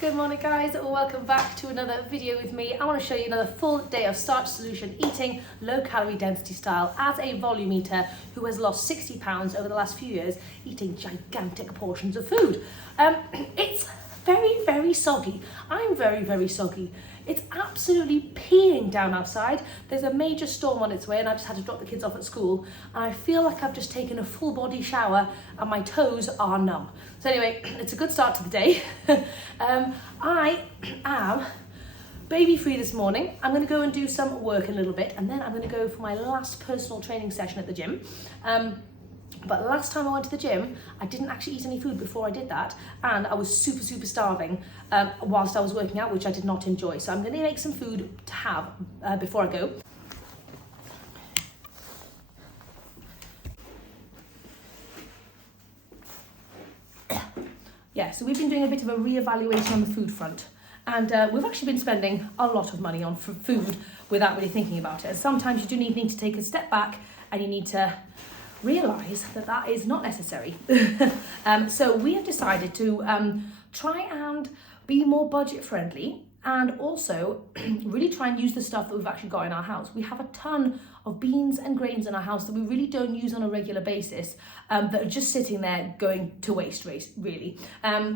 Good morning guys, welcome back to another video with me. I want to show you another full day of Starch Solution eating low calorie density style as a volume eater who has lost 60 pounds over the last few years eating gigantic portions of food. It's very soggy. I'm very soggy. It's absolutely peeing down outside. There's a major storm on its way and I just had to drop the kids off at school and I feel like I've just taken a full body shower and my toes are numb. So anyway, it's a good start to the day. I am baby free this morning. I'm going to go and do some work in a little bit and then I'm going to go for my last personal training session at the gym. But last time I went to the gym, I didn't actually eat any food before I did that, and I was super starving whilst I was working out, which I did not enjoy. So I'm going to make some food to have before I go. Yeah, so we've been doing a bit of a re-evaluation on the food front, and we've actually been spending a lot of money on food without really thinking about it. And sometimes you do need to take a step back and you need to realise that is not necessary. So we have decided to try and be more budget friendly and also really try and use the stuff that we've actually got in our house. We have a ton of beans and grains in our house that we really don't use on a regular basis, that are just sitting there going to waste really.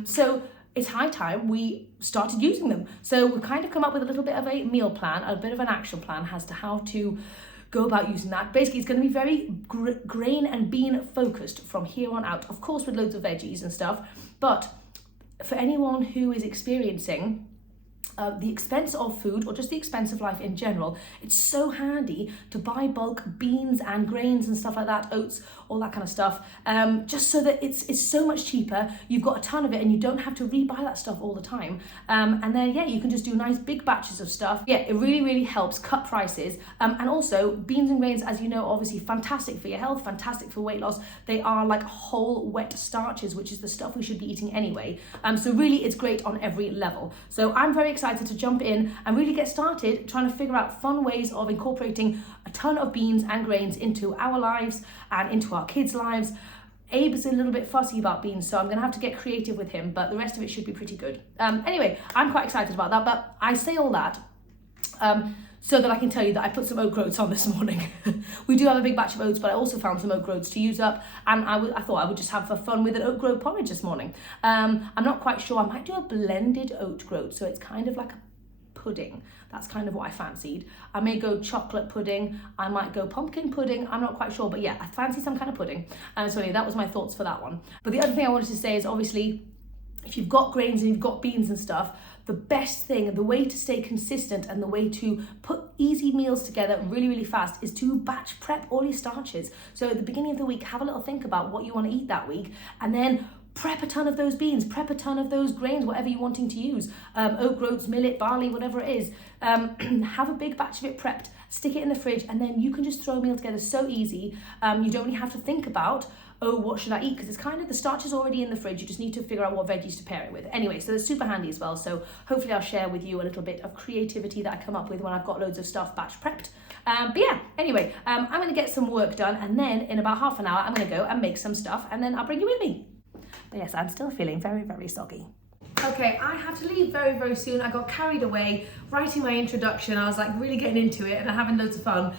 So it's high time we started using them. So we've kind of come up with a little bit of a meal plan, a bit of an action plan as to how to go about using that. Basically, it's going to be very grain and bean focused from here on out, of course with loads of veggies and stuff, but for anyone who is experiencing the expense of food or just the expense of life in general, it's so handy to buy bulk beans and grains and stuff like that, oats, all that kind of stuff, just so that it's so much cheaper. You've got a ton of it and you don't have to rebuy that stuff all the time. And then, yeah, you can just do nice big batches of stuff. Yeah, it really helps cut prices. And also, beans and grains, as you know, obviously fantastic for your health, fantastic for weight loss. They are like whole wet starches, which is the stuff we should be eating anyway. So really, it's great on every level. So I'm very excited to jump in and really get started trying to figure out fun ways of incorporating a ton of beans and grains into our lives and into our kids' lives. Abe is a little bit fussy about beans, so I'm going to have to get creative with him, but the rest of it should be pretty good. Anyway, I'm quite excited about that, but I say all that so that I can tell you that I put some oat groats on this morning. We do have a big batch of oats, but I also found some oat groats to use up, and I thought I would just have fun with an oat groat porridge this morning. I'm not quite sure. I might do a blended oat groat, so it's kind of like a pudding. That's kind of what I fancied. I may go chocolate pudding, I might go pumpkin pudding, I'm not quite sure, but yeah, I fancy some kind of pudding. So anyway, that was my thoughts for that one. But the other thing I wanted to say is obviously, if you've got grains and you've got beans and stuff, the best thing, the way to stay consistent and the way to put easy meals together really fast is to batch prep all your starches. So at the beginning of the week, have a little think about what you want to eat that week, and then prep a ton of those beans, prep a ton of those grains, whatever you're wanting to use, oat groats, millet, barley, whatever it is. Have a big batch of it prepped, stick it in the fridge, and then you can just throw a meal together so easy. You don't really have to think about, oh, what should I eat? Because it's kind of, the starch is already in the fridge. You just need to figure out what veggies to pair it with. Anyway, so it's super handy as well. So hopefully I'll share with you a little bit of creativity that I come up with when I've got loads of stuff batch prepped. But yeah, anyway, I'm going to get some work done, and then in about half an hour, I'm going to go and make some stuff, and then I'll bring you with me. But yes, I'm still feeling very soggy. Okay, I have to leave very soon. I got carried away writing my introduction. I was like really getting into it and having loads of fun.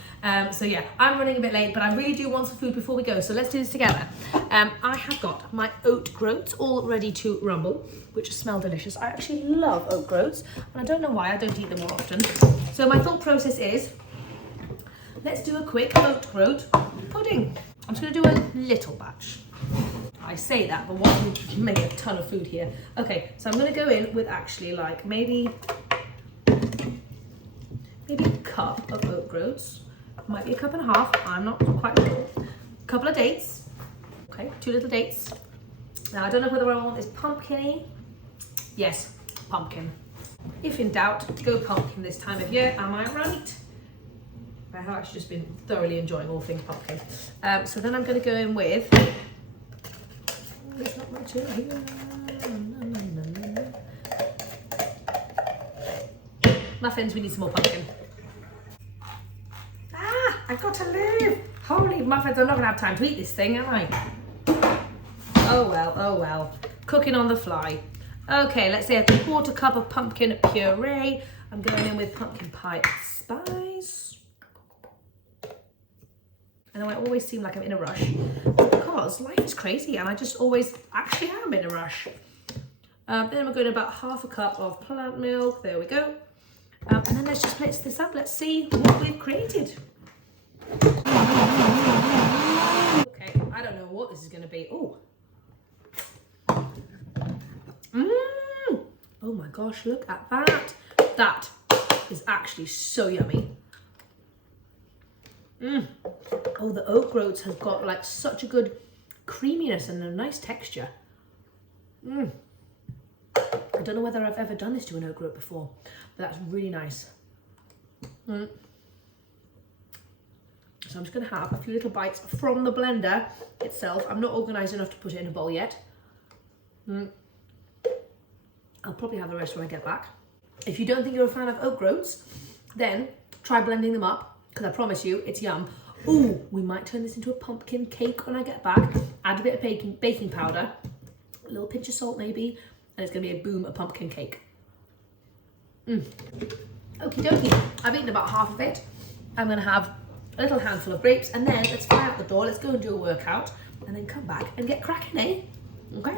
So yeah, I'm running a bit late, but I really do want some food before we go. So let's do this together. I have got my oat groats all ready to rumble, which smell delicious. I actually love oat groats, and I don't know why I don't eat them more often. So my thought process is, let's do a quick oat groat pudding. I'm just gonna do a little batch. I say that, but what if we make a ton of food here? Okay, so I'm gonna go in with actually like maybe a cup of oat groats. Might be a cup and a half, I'm not quite sure. A couple of dates, okay, 2 little dates. Now I don't know whether I want this pumpkin-y. Yes, pumpkin. If in doubt, go pumpkin this time of year, am I right? I have actually just been thoroughly enjoying all things pumpkin. So then I'm gonna go in with, there's not much in here. Muffins, we need some more pumpkin. Ah, I've got to leave. Holy muffins, I'm not gonna have time to eat this thing, am I? Oh well. Cooking on the fly. Okay, let's say a 1/4 cup of pumpkin puree. I'm going in with pumpkin pie spice. I know I always seem like I'm in a rush because life is crazy and I just always actually am in a rush. Then we're going about 1/2 cup of plant milk. There we go. And then let's just mix this up. Let's see what we've created. Okay, I don't know what this is going to be. Oh. Oh my gosh, look at that. That is actually so yummy. Oh, the oat groats has got like such a good creaminess and a nice texture. I don't know whether I've ever done this to an oat groat before, but that's really nice. So I'm just going to have a few little bites from the blender itself. I'm not organised enough to put it in a bowl yet. I'll probably have the rest when I get back. If you don't think you're a fan of oat groats, then try blending them up, because I promise you, it's yum. Ooh, we might turn this into a pumpkin cake when I get back. Add a bit of baking powder, a little pinch of salt maybe, and it's going to be a boom, a pumpkin cake. Okie dokie, I've eaten about half of it. I'm going to have a little handful of grapes, and then let's fly out the door, let's go and do a workout, and then come back and get cracking, eh? Okay.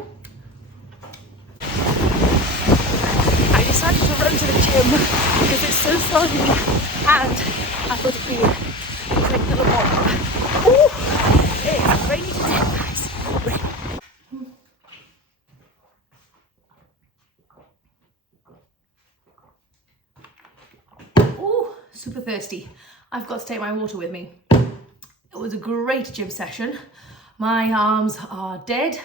I decided to run to the gym because it's so sunny, and I thought it'd be a quick little walk. Ooh, it's rainy today, guys. Rain. Ooh, super thirsty. I've got to take my water with me. It was a great gym session. My arms are dead,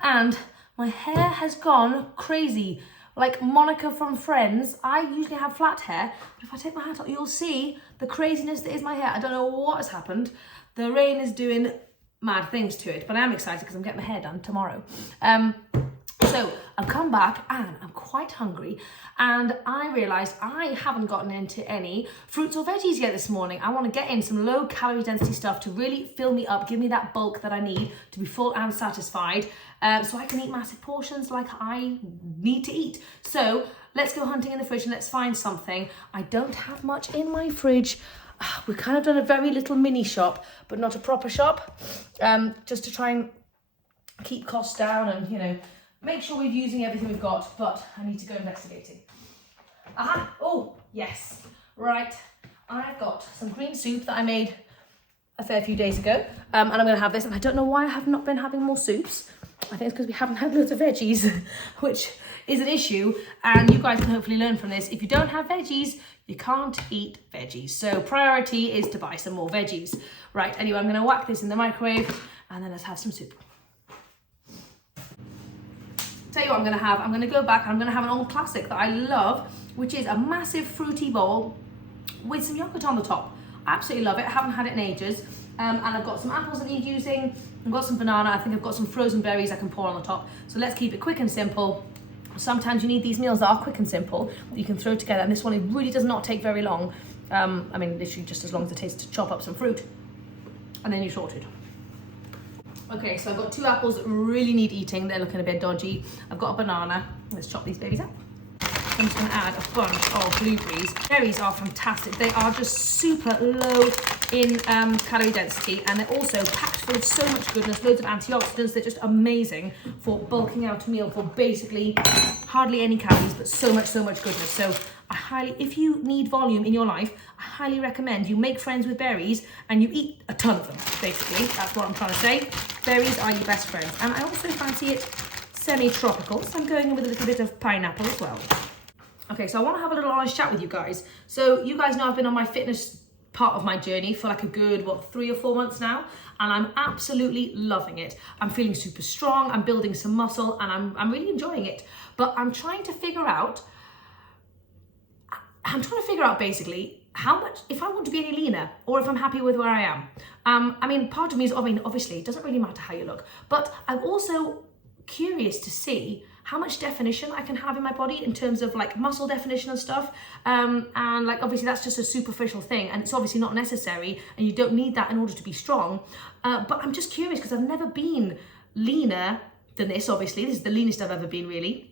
and my hair has gone crazy. Like Monica from Friends, I usually have flat hair, but if I take my hat off, you'll see the craziness that is my hair. I don't know what has happened. The rain is doing mad things to it, but I am excited because I'm getting my hair done tomorrow. So I've come back and I'm quite hungry, and I realised I haven't gotten into any fruits or veggies yet this morning. I want to get in some low calorie density stuff to really fill me up, give me that bulk that I need to be full and satisfied, so I can eat massive portions like I need to eat. So let's go hunting in the fridge and let's find something. I don't have much in my fridge. We've kind of done a very little mini shop, but not a proper shop, just to try and keep costs down and, you know, make sure we're using everything we've got, but I need to go investigating. Aha! Oh, yes. Right. I've got some green soup that I made a fair few days ago, and I'm going to have this, and I don't know why I have not been having more soups. I think it's because we haven't had loads of veggies, which is an issue, and you guys can hopefully learn from this. If you don't have veggies, you can't eat veggies. So priority is to buy some more veggies. Right, anyway, I'm going to whack this in the microwave, and then let's have some soup. Tell you what I'm going to have. I'm going to go back and I'm going to have an old classic that I love, which is a massive fruity bowl with some yogurt on the top. I absolutely love it. I haven't had it in ages. And I've got some apples that need using. I've got some banana. I think I've got some frozen berries I can pour on the top. So let's keep it quick and simple. Sometimes you need these meals that are quick and simple that you can throw together. And this one, it really does not take very long. I mean, literally just as long as it takes to chop up some fruit. And then you're sorted. Okay, so I've got 2 apples that really need eating. They're looking a bit dodgy. I've got a banana. Let's chop these babies up. I'm just going to add a bunch of blueberries. Berries are fantastic. They are just super low in calorie density, and they're also packed full of so much goodness, loads of antioxidants. They're just amazing for bulking out a meal for basically hardly any calories, but so much goodness. So I highly, if you need volume in your life, I highly recommend you make friends with berries and you eat a ton of them, basically. That's what I'm trying to say. Berries are your best friends. And I also fancy it semi-tropical, so I'm going in with a little bit of pineapple as well. Okay, so I want to have a little honest chat with you guys. So you guys know I've been on my fitness part of my journey for like a good, 3 or 4 months now, and I'm absolutely loving it. I'm feeling super strong, I'm building some muscle, and I'm really enjoying it. But I'm trying to figure out basically how much, if I want to be any leaner or if I'm happy with where I am. I mean, part of me is, obviously it doesn't really matter how you look, but I'm also curious to see how much definition I can have in my body in terms of like muscle definition and stuff. And like, obviously that's just a superficial thing and it's obviously not necessary and you don't need that in order to be strong. But I'm just curious because I've never been leaner than this, obviously. This is the leanest I've ever been, really.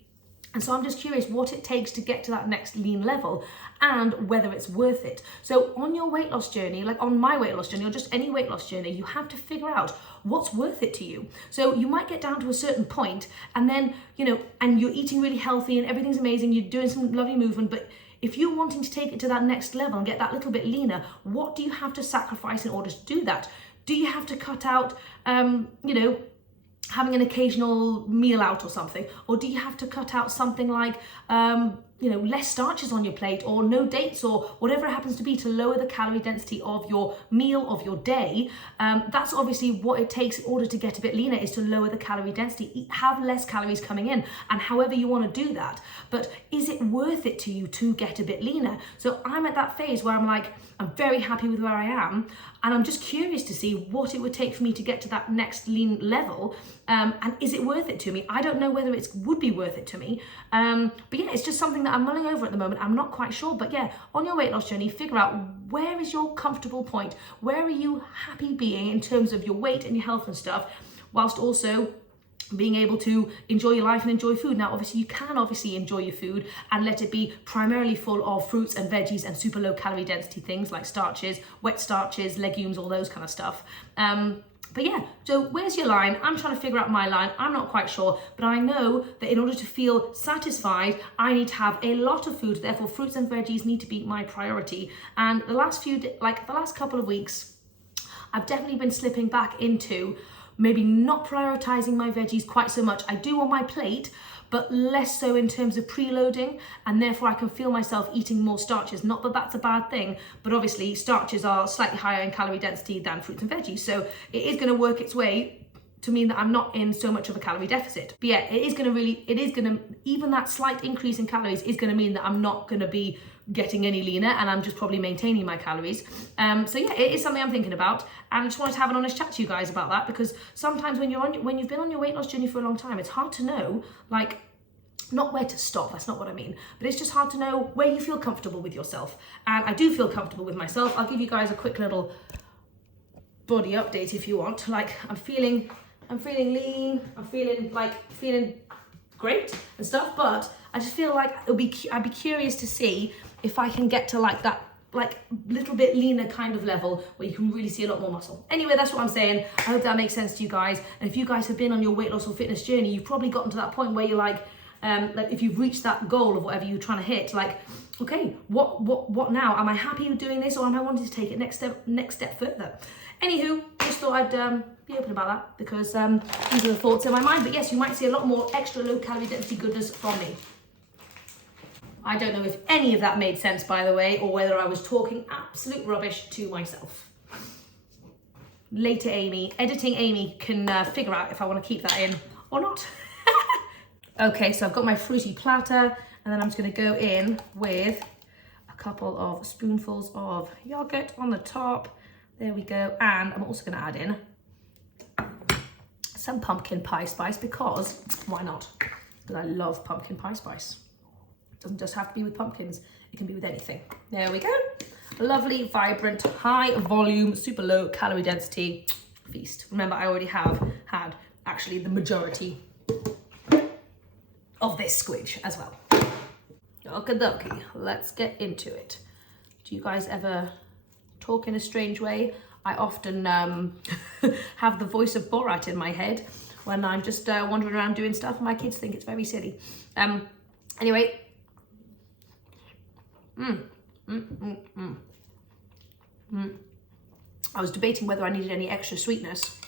And so I'm just curious what it takes to get to that next lean level and whether it's worth it. So on your weight loss journey, like on my weight loss journey or just any weight loss journey, you have to figure out what's worth it to you. So you might get down to a certain point and then, you know, and you're eating really healthy and everything's amazing, you're doing some lovely movement, but if you're wanting to take it to that next level and get that little bit leaner, what do you have to sacrifice in order to do that? Do you have to cut out, you know, having an occasional meal out or something? Or do you have to cut out something like, you know, less starches on your plate or no dates or whatever it happens to be to lower the calorie density of your meal, of your day? That's obviously what it takes in order to get a bit leaner, is to lower the calorie density, have less calories coming in, and however you want to do that. But is it worth it to you to get a bit leaner? So I'm at that phase where I'm like, I'm very happy with where I am, and I'm just curious to see what it would take for me to get to that next lean level, and is it worth it to me? I don't know whether it would be worth it to me, but yeah, it's just something that I'm mulling over at the moment. I'm not quite sure, but yeah, on your weight loss journey, figure out where is your comfortable point, where are you happy being in terms of your weight and your health and stuff, whilst also being able to enjoy your life and enjoy food. Now, obviously, you can enjoy your food and let it be primarily full of fruits and veggies and super low calorie density things like starches, wet starches, legumes, all those kind of stuff. But yeah, so where's your line? I'm trying to figure out my line. I'm not quite sure, but I know that in order to feel satisfied, I need to have a lot of food. Therefore, fruits and veggies need to be my priority. And the last couple of weeks, I've definitely been slipping back into maybe not prioritizing my veggies quite so much. I do on my plate, but less so in terms of preloading, and therefore I can feel myself eating more starches. Not that that's a bad thing, but obviously starches are slightly higher in calorie density than fruits and veggies, so it is going to work its way to mean that I'm not in so much of a calorie deficit. But yeah, even that slight increase in calories is going to mean that I'm not going to be getting any leaner, and I'm just probably maintaining my calories. So yeah, it is something I'm thinking about, and I just wanted to have an honest chat to you guys about that, because sometimes when you've been on your weight loss journey for a long time, it's hard to know, like, not where to stop, that's not what I mean, but it's just hard to know where you feel comfortable with yourself. And I do feel comfortable with myself. I'll give you guys a quick little body update if you want. Like, I'm feeling lean, I'm feeling great and stuff, but I just feel like I'd be curious to see if I can get to like that little bit leaner kind of level where you can really see a lot more muscle. Anyway, that's what I'm saying. I hope that makes sense to you guys. And if you guys have been on your weight loss or fitness journey, you've probably gotten to that point where you're like if you've reached that goal of whatever you're trying to hit, like, okay, what now? Am I happy with doing this, or am I wanting to take it next step further? Anywho, just thought I'd be open about that, because these are the thoughts in my mind. But yes, you might see a lot more extra low calorie density goodness from me. I don't know if any of that made sense, by the way, or whether I was talking absolute rubbish to myself. Later, editing Amy can figure out if I want to keep that in or not. Okay, so I've got my fruity platter, and then I'm just going to go in with a couple of spoonfuls of yogurt on the top. There we go. And I'm also going to add in some pumpkin pie spice, because why not? Because I love pumpkin pie spice. It doesn't just have to be with pumpkins, it can be with anything. There we go. Lovely, vibrant, high volume, super low calorie density feast. Remember, I already have had actually the majority of this squidge as well. Okie dokie, let's get into it. Do you guys ever talk in a strange way? I often have the voice of Borat in my head when I'm just wandering around doing stuff. My kids think it's very silly. Anyway. I was debating whether I needed any extra sweetness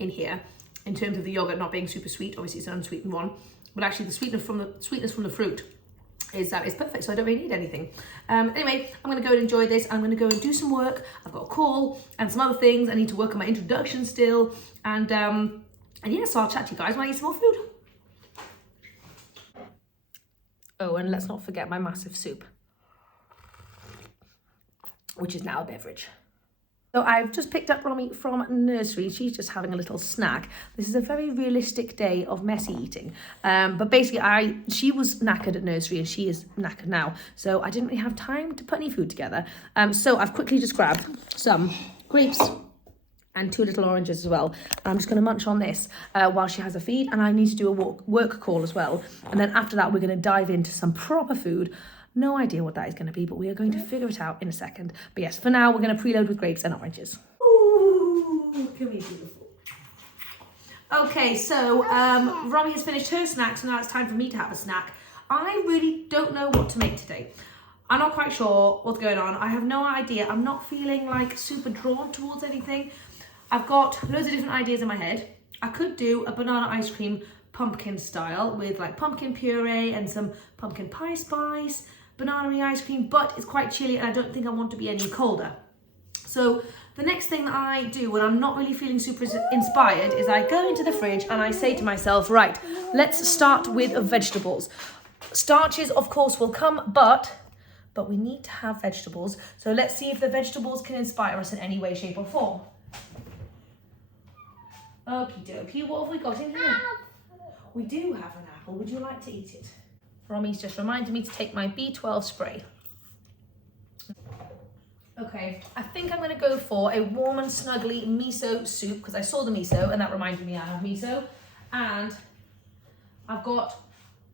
in here in terms of the yogurt not being super sweet. Obviously, it's an unsweetened one, but actually the sweetness from the fruit is perfect, so I don't really need anything. Anyway, I'm going to go and enjoy this. I'm going to go and do some work. I've got a call and some other things. I need to work on my introduction still, and yeah, so I'll chat to you guys when I eat some more food. Oh, and let's not forget my massive soup, which is now a beverage. So I've just picked up Romy from nursery. She's just having a little snack. This is a very realistic day of messy eating. But basically, she was knackered at nursery and she is knackered now. So I didn't really have time to put any food together. So I've quickly just grabbed some grapes and 2 little oranges as well. And I'm just going to munch on this while she has a feed, and I need to do a work call as well. And then after that, we're going to dive into some proper food. No idea what that is going to be, but we are going to figure it out in a second. But yes, for now, we're going to preload with grapes and oranges. Ooh, come here, beautiful. Okay, so Romy has finished her snack, so now it's time for me to have a snack. I really don't know what to make today. I'm not quite sure what's going on. I have no idea. I'm not feeling like super drawn towards anything. I've got loads of different ideas in my head. I could do a banana ice cream pumpkin style with like pumpkin puree and some pumpkin pie spice, banana ice cream, but it's quite chilly and I don't think I want to be any colder. So the next thing that I do when I'm not really feeling super inspired is I go into the fridge and I say to myself, right, let's start with vegetables. Starches, of course, will come, but we need to have vegetables. So let's see if the vegetables can inspire us in any way, shape or form. Okie dokie, what have we got in here? We do have an apple. Would you like to eat it? Romy's just reminded me to take my B12 spray. Okay, I think I'm going to go for a warm and snuggly miso soup because I saw the miso and that reminded me I have miso. And I've got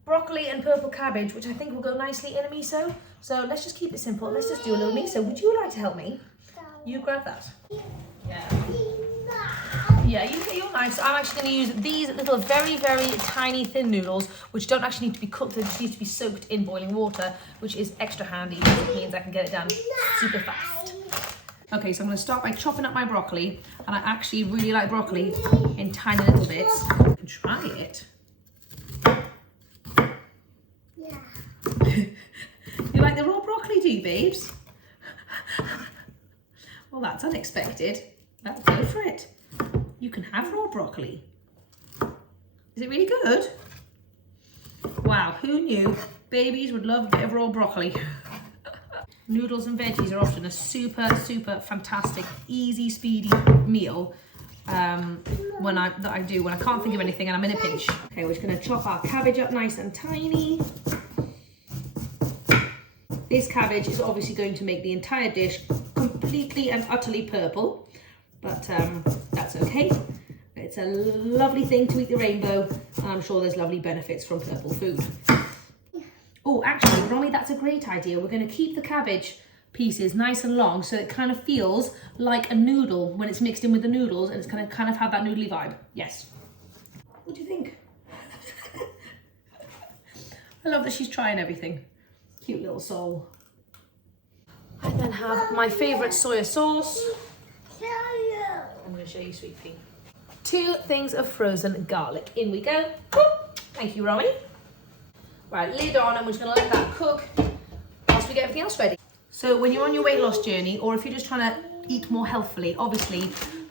broccoli and purple cabbage, which I think will go nicely in a miso. So let's just keep it simple. Let's just do a little miso. Would you like to help me? You grab that. Yeah, you get your knife. So I'm actually going to use these little very, very tiny thin noodles, which don't actually need to be cooked. They just need to be soaked in boiling water, which is extra handy because it means I can get it done super fast. Okay, so I'm going to start by chopping up my broccoli. And I actually really like broccoli in tiny little bits. You can try it. You like the raw broccoli, do you, babes? Well, that's unexpected. Let's go for it. You can have raw broccoli. Is it really good? Wow, who knew babies would love a bit of raw broccoli? Noodles and veggies are often a super, super fantastic, easy, speedy meal when I can't think of anything and I'm in a pinch. Okay, we're just going to chop our cabbage up nice and tiny. This cabbage is obviously going to make the entire dish completely and utterly purple, but that's okay. It's a lovely thing to eat the rainbow, and I'm sure there's lovely benefits from purple food. Oh, actually, Romy, that's a great idea. We're going to keep the cabbage pieces nice and long so it kind of feels like a noodle when it's mixed in with the noodles, and it's going to kind of have that noodly vibe. Yes. What do you think? I love that she's trying everything. Cute little soul. I then have my favourite soya sauce. I'm going to show you, sweet pea. 2 things of frozen garlic. In we go. Thank you, Romy. Right, lid on, and we're just going to let that cook whilst we get everything else ready. So when you're on your weight loss journey, or if you're just trying to eat more healthfully, obviously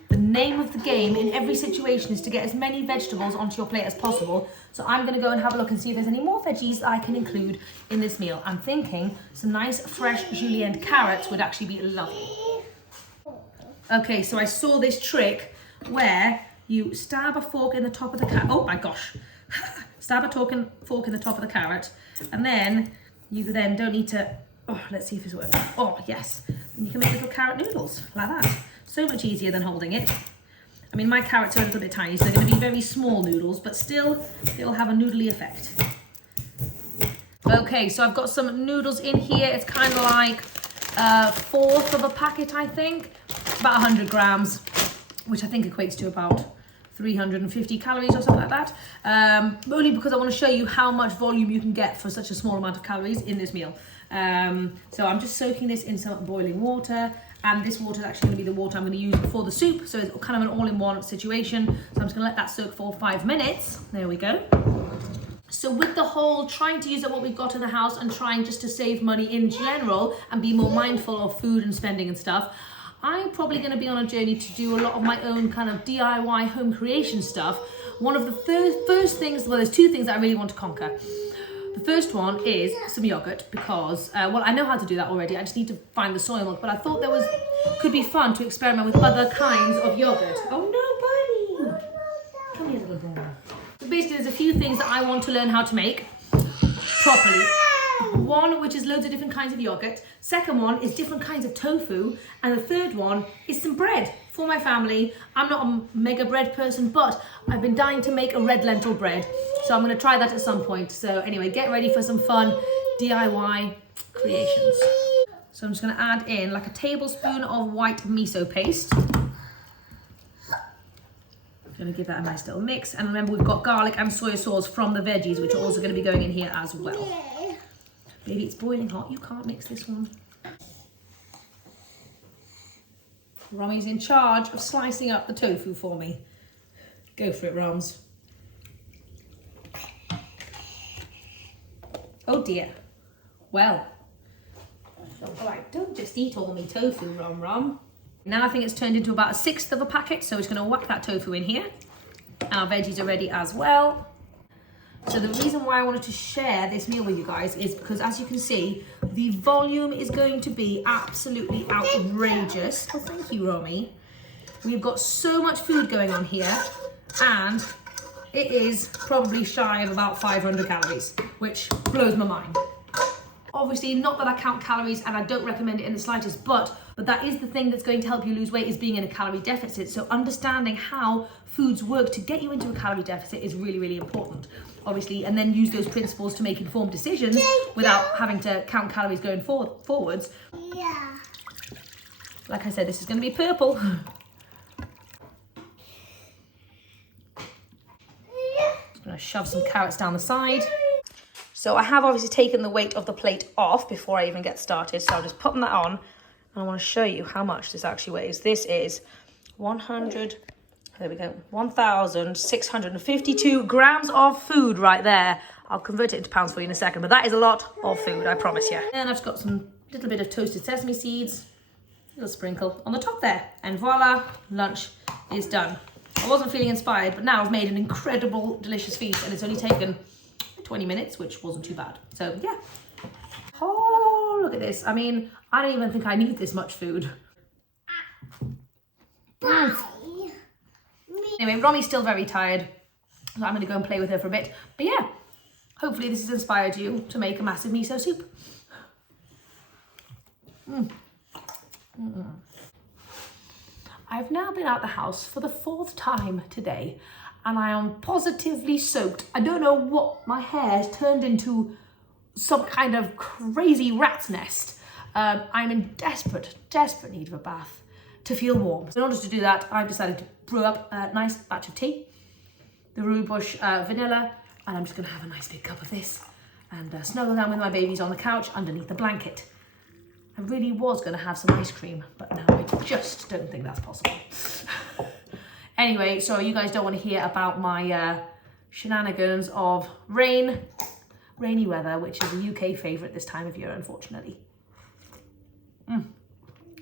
the name of the game in every situation is to get as many vegetables onto your plate as possible. So I'm going to go and have a look and see if there's any more veggies that I can include in this meal. I'm thinking some nice fresh julienne carrots would actually be lovely. Okay, so I saw this trick where you stab a fork in the top of the carrot. Oh my gosh. Stab a fork in the top of the carrot, and then you then don't need to, oh, let's see if this works. Oh, yes. And you can make little carrot noodles like that. So much easier than holding it. I mean, my carrots are a little bit tiny, so they're going to be very small noodles, but still, they'll have a noodly effect. Okay, so I've got some noodles in here. It's kind of like a fourth of a packet, I think. About 100 grams, which I think equates to about 350 calories or something like that. Only because I want to show you how much volume you can get for such a small amount of calories in this meal. So I'm just soaking this in some boiling water. And this water is actually going to be the water I'm going to use for the soup. So it's kind of an all-in-one situation. So I'm just going to let that soak for 5 minutes. There we go. So with the whole trying to use up what we've got in the house and trying just to save money in general and be more mindful of food and spending and stuff, I'm probably going to be on a journey to do a lot of my own kind of DIY home creation stuff. One of the first things, well, there's 2 things that I really want to conquer. The first one is some yogurt because, well, I know how to do that already. I just need to find the soy milk, but I thought could be fun to experiment with other kinds of yogurt. Oh no, buddy! Come here, little girl. So basically, there's a few things that I want to learn how to make properly. One, which is loads of different kinds of yogurt. Second one is different kinds of tofu. And the third one is some bread for my family. I'm not a mega bread person, but I've been dying to make a red lentil bread. So I'm gonna try that at some point. So anyway, get ready for some fun DIY creations. So I'm just gonna add in like a tablespoon of white miso paste. Gonna give that a nice little mix. And remember, we've got garlic and soy sauce from the veggies, which are also gonna be going in here as well. Baby, it's boiling hot. You can't mix this one. Romy's in charge of slicing up the tofu for me. Go for it, Roms. Oh dear. Well. All right, don't just eat all me tofu, Rom. Now I think it's turned into about 1/6 of a packet, so it's going to whack that tofu in here. And our veggies are ready as well. So the reason why I wanted to share this meal with you guys is because, as you can see, the volume is going to be absolutely outrageous. Oh, thank you, Romy. We've got so much food going on here, and it is probably shy of about 500 calories, which blows my mind. Obviously, not that I count calories, and I don't recommend it in the slightest, but that is the thing that's going to help you lose weight, is being in a calorie deficit. So understanding how foods work to get you into a calorie deficit is really, really important, obviously, and then use those principles to make informed decisions without having to count calories going forwards. Yeah. Like I said, this is going to be purple. Just going to shove some carrots down the side. So I have obviously taken the weight of the plate off before I even get started. So I'm just putting that on. And I want to show you how much this actually weighs. This is 1,652 grams of food right there. I'll convert it into pounds for you in a second, but that is a lot of food, I promise you. And I've just got some little bit of toasted sesame seeds, a little sprinkle on the top there. And voila, lunch is done. I wasn't feeling inspired, but now I've made an incredible, delicious feast, and it's only taken 20 minutes, which wasn't too bad. So yeah. Oh, look at this. I mean, I don't even think I need this much food. Anyway, Romy's still very tired, so I'm going to go and play with her for a bit. But yeah, hopefully this has inspired you to make a massive miso soup. I've now been out the house for the 4th time today, and I am positively soaked. I don't know what, my hair has turned into some kind of crazy rat's nest. I'm in desperate need of a bath to feel warm. So in order to do that, I've decided to brew up a nice batch of tea, the Rue Bush vanilla, and I'm just gonna have a nice big cup of this and snuggle down with my babies on the couch underneath the blanket. I really was gonna have some ice cream, but now I just don't think that's possible. Anyway, so you guys don't want to hear about my shenanigans of rainy weather, which is a UK favourite this time of year, unfortunately.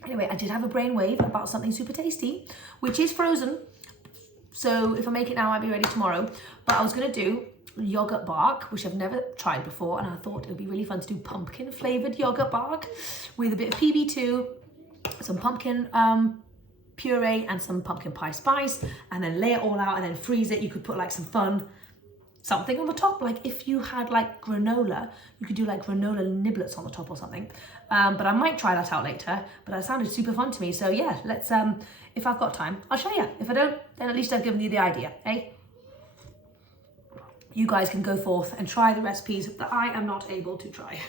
Anyway, I did have a brainwave about something super tasty, which is frozen. So if I make it now, I'll be ready tomorrow. But I was going to do yogurt bark, which I've never tried before, and I thought it would be really fun to do pumpkin flavoured yogurt bark with a bit of PB2, some pumpkin puree and some pumpkin pie spice, and then lay it all out and then freeze it. You could put like some fun something on the top, like if you had like granola, you could do like granola niblets on the top or something. But I might try that out later, but that sounded super fun to me. So yeah, let's if I've got time, I'll show you. If I don't, then at least I've given you the idea, eh? You guys can go forth and try the recipes that I am not able to try.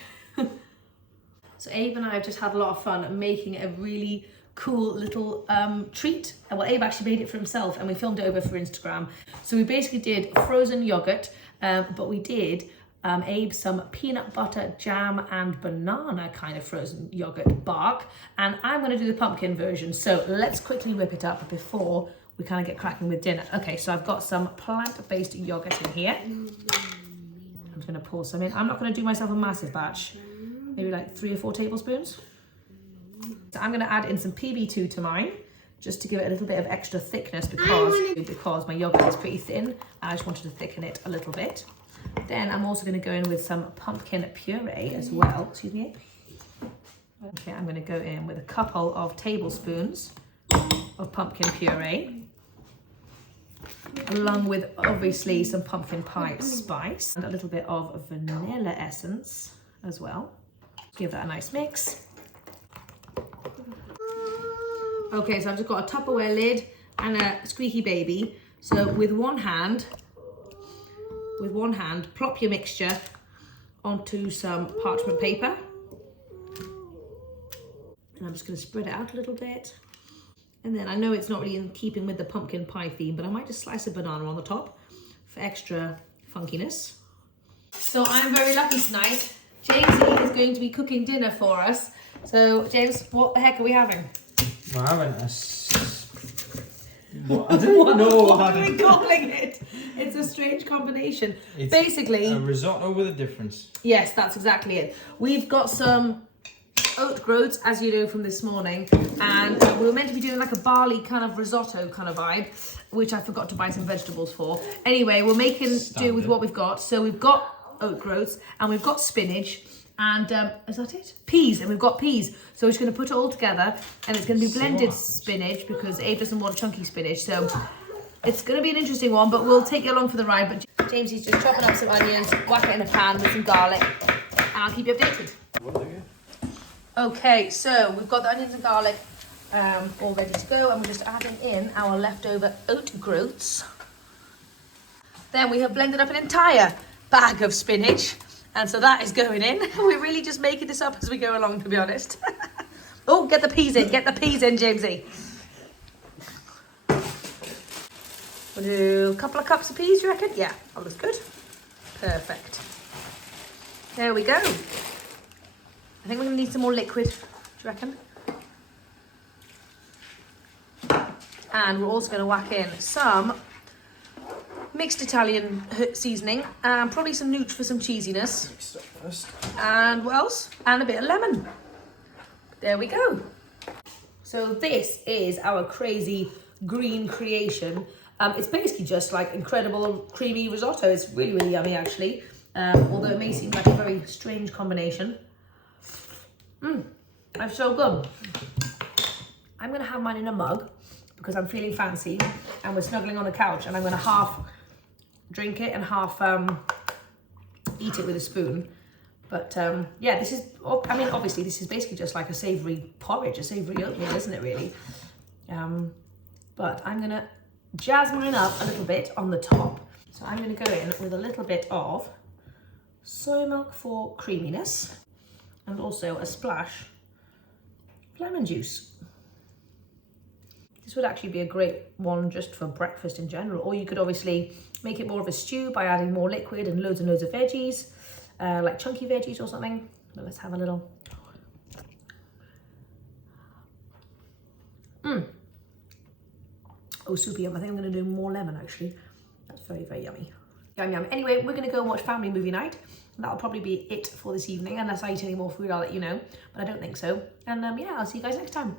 So Abe and I have just had a lot of fun making a really cool little treat. Well, Abe actually made it for himself and we filmed it over for Instagram. So we basically did frozen yogurt, but we did Abe some peanut butter, jam and banana kind of frozen yogurt bark, and I'm going to do the pumpkin version. So let's quickly whip it up before we kind of get cracking with dinner. Okay, so I've got some plant-based yogurt in here. I'm just going to pour some in. I'm not going to do myself a massive batch, maybe like 3 or 4 tablespoons. So I'm going to add in some PB2 to mine, just to give it a little bit of extra thickness because my yogurt is pretty thin and I just wanted to thicken it a little bit. Then I'm also going to go in with some pumpkin puree as well. Excuse me. Okay, I'm going to go in with a couple of tablespoons of pumpkin puree, along with obviously some pumpkin pie spice and a little bit of vanilla essence as well. Give that a nice mix. Okay, so I've just got a Tupperware lid and a squeaky baby. So with one hand, plop your mixture onto some parchment paper. And I'm just going to spread it out a little bit. And then I know it's not really in keeping with the pumpkin pie theme, but I might just slice a banana on the top for extra funkiness. So I'm very lucky tonight. Jamesy is going to be cooking dinner for us. So James, what the heck are we having? We're having I don't know what are we calling it? It's a strange combination. It's basically a risotto with a difference. Yes, that's exactly it. We've got some oat groats, as you know from this morning, and we were meant to be doing like a barley kind of risotto kind of vibe, which I forgot to buy some vegetables for. Anyway, we're making do with what we've got. So we've got oat groats and we've got spinach and is that it? Peas, and we've got peas. So we're just going to put it all together, and it's going to be blended spinach because Abe doesn't want chunky spinach. So it's going to be an interesting one, but we'll take you along for the ride. But Jamesy's just chopping up some onions, whack it in a pan with some garlic, and I'll keep you updated. Okay, so we've got the onions and garlic all ready to go, and we're just adding in our leftover oat groats. Then we have blended up an entire bag of spinach, and so that is going in. We're really just making this up as we go along, to be honest. Oh, get the peas in, Jamesy. We'll do a couple of cups of peas, you reckon? Yeah, that looks good. Perfect. There we go. I think we're going to need some more liquid, do you reckon? And we're also going to whack in some mixed Italian seasoning and probably some nooch for some cheesiness. Mix it up first. And what else? And a bit of lemon. There we go. So this is our crazy green creation. It's basically just like incredible creamy risotto. It's really, really yummy actually. Although it may seem like a very strange combination. That's so good. I'm going to have mine in a mug because I'm feeling fancy and we're snuggling on the couch, and I'm going to half drink it and half eat it with a spoon. But yeah, this is, I mean, obviously this is basically just like a savoury porridge, a savoury oatmeal, isn't it really? But I'm going to jasmine up a little bit on the top. So I'm going to go in with a little bit of soy milk for creaminess, and also a splash of lemon juice. This would actually be a great one just for breakfast in general, or you could obviously make it more of a stew by adding more liquid and loads of veggies, like chunky veggies or something. But let's have a little. Oh, super yum. I think I'm going to do more lemon actually. That's very, very yummy. Yum, yum. Anyway, we're going to go and watch family movie night. That'll probably be it for this evening. Unless I eat any more food, I'll let you know. But I don't think so. And yeah, I'll see you guys next time.